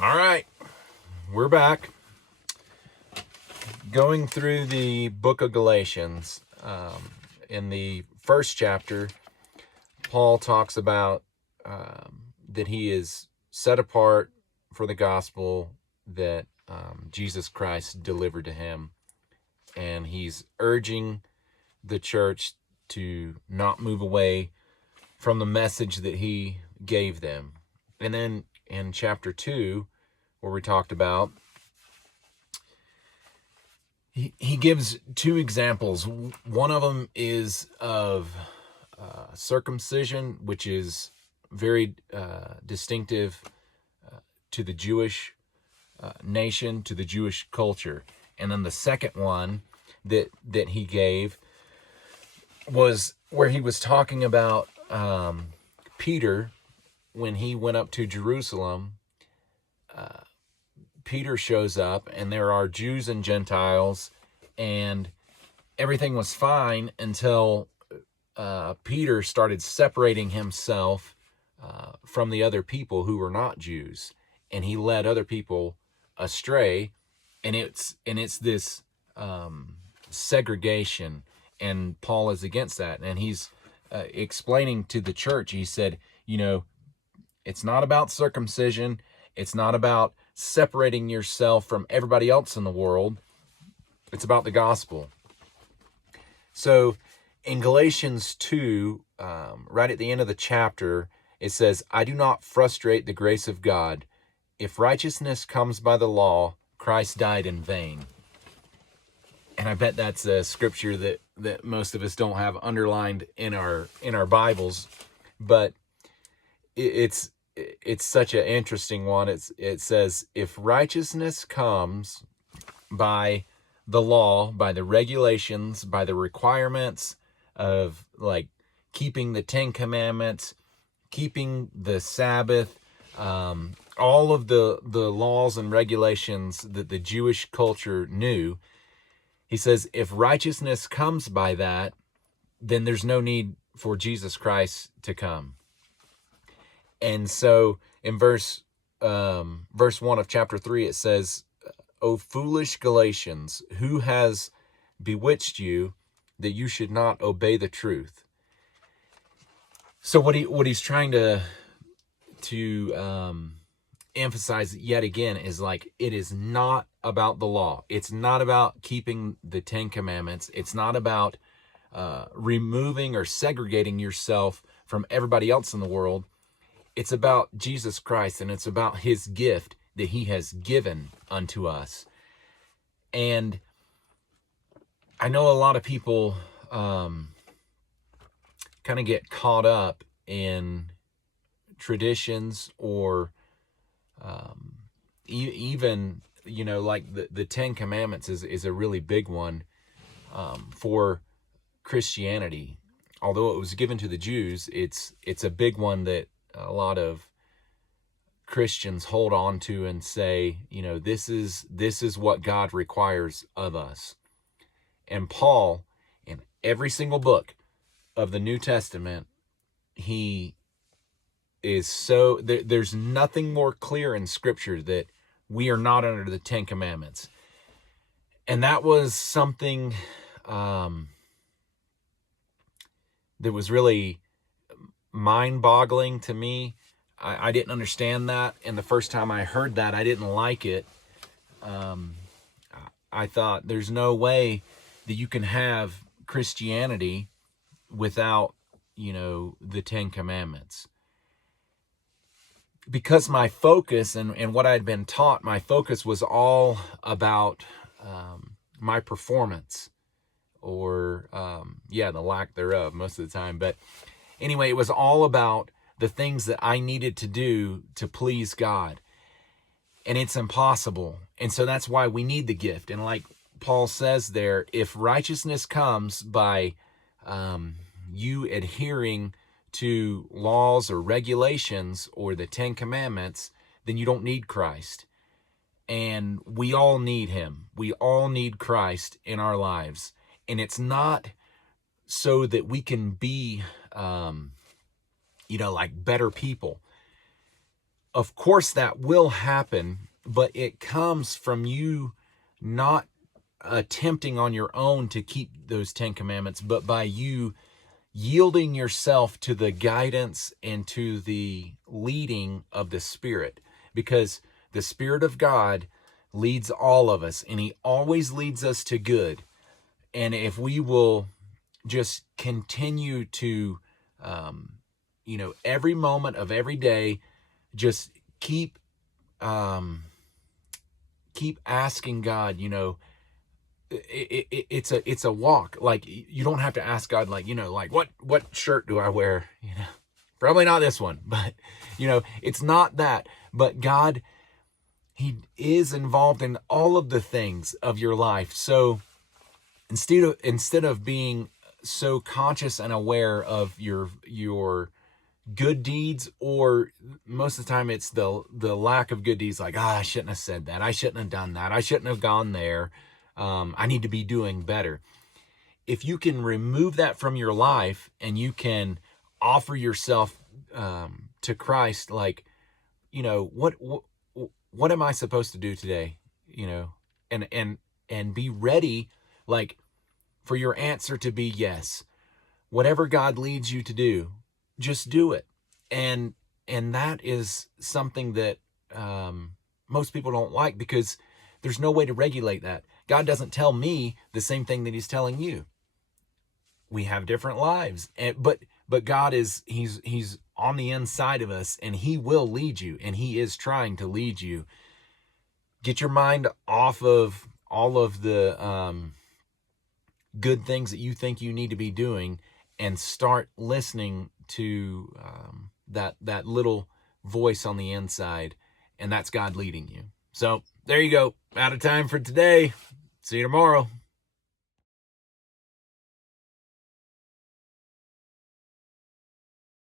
All right, we're back going through the book of Galatians. In the first chapter, Paul talks about that he is set apart for the gospel that Jesus Christ delivered to him. And he's urging the church to not move away from the message that he gave them. And then in chapter 2, where we talked about, he gives two examples. One of them is of circumcision, which is very distinctive to the Jewish nation, to the Jewish culture. And then the second one that he gave was where he was talking about Peter when he went up to Jerusalem. Peter shows up, and there are Jews and Gentiles, and everything was fine until Peter started separating himself from the other people who were not Jews, and he led other people astray, and it's this segregation, and Paul is against that, and he's explaining to the church. He said, it's not about circumcision, it's not about separating yourself from everybody else in the world. It's about the gospel. So in Galatians 2, right at the end of the chapter, it says, I do not frustrate the grace of God. If righteousness comes by the law, Christ died in vain. And I bet that's a scripture that most of us don't have underlined in our Bibles, but it's such an interesting one. It says, if righteousness comes by the law, by the regulations, by the requirements of like keeping the 10 Commandments, keeping the Sabbath, all of the laws and regulations that the Jewish culture knew, he says, if righteousness comes by that, then there's no need for Jesus Christ to come. And so in verse 1 of chapter 3, it says, O foolish Galatians, who has bewitched you that you should not obey the truth? So what he's trying to emphasize yet again is like, it is not about the law. It's not about keeping the 10 Commandments. It's not about removing or segregating yourself from everybody else in the world. It's about Jesus Christ, and it's about his gift that he has given unto us. And I know a lot of people kind of get caught up in traditions or even, like the 10 Commandments is a really big one for Christianity. Although it was given to the Jews, it's a big one that a lot of Christians hold on to and say, this is what God requires of us. And Paul, in every single book of the New Testament, he is so, there's nothing more clear in Scripture that we are not under the 10 Commandments. And that was something that was really mind-boggling to me. I didn't understand that, and the first time I heard that, I didn't like it. I thought there's no way that you can have Christianity without, the 10 Commandments. Because my focus and what I'd been taught, my focus was all about my performance, or the lack thereof most of the time. But anyway, it was all about the things that I needed to do to please God. And it's impossible. And so that's why we need the gift. And like Paul says there, if righteousness comes by you adhering to laws or regulations or the 10 Commandments, then you don't need Christ. And we all need him. We all need Christ in our lives. And it's not so that we can be, like better people. of course that will happen, but it comes from you not attempting on your own to keep those 10 commandments, but by you yielding yourself to the guidance and to the leading of the Spirit, because the Spirit of God leads all of us, and he always leads us to good. And if we will just continue to, every moment of every day, just keep asking God, it's a walk. Like, you don't have to ask God, like, like what shirt do I wear? Probably not this one, but it's not that. But God, he is involved in all of the things of your life. So instead of being so conscious and aware of your good deeds, or most of the time it's the lack of good deeds, like, I shouldn't have said that, I shouldn't have done that, I shouldn't have gone there, I need to be doing better. If you can remove that from your life and you can offer yourself to Christ, like, what am I supposed to do today? And be ready, like, for your answer to be yes. Whatever God leads you to do, just do it. And that is something that most people don't like, because there's no way to regulate that. God doesn't tell me the same thing that he's telling you. We have different lives, but God he's on the inside of us, and he will lead you, and he is trying to lead you. Get your mind off of all of the good things that you think you need to be doing, and start listening to that little voice on the inside, and that's God leading you. So there you go. Out of time for today. See you tomorrow.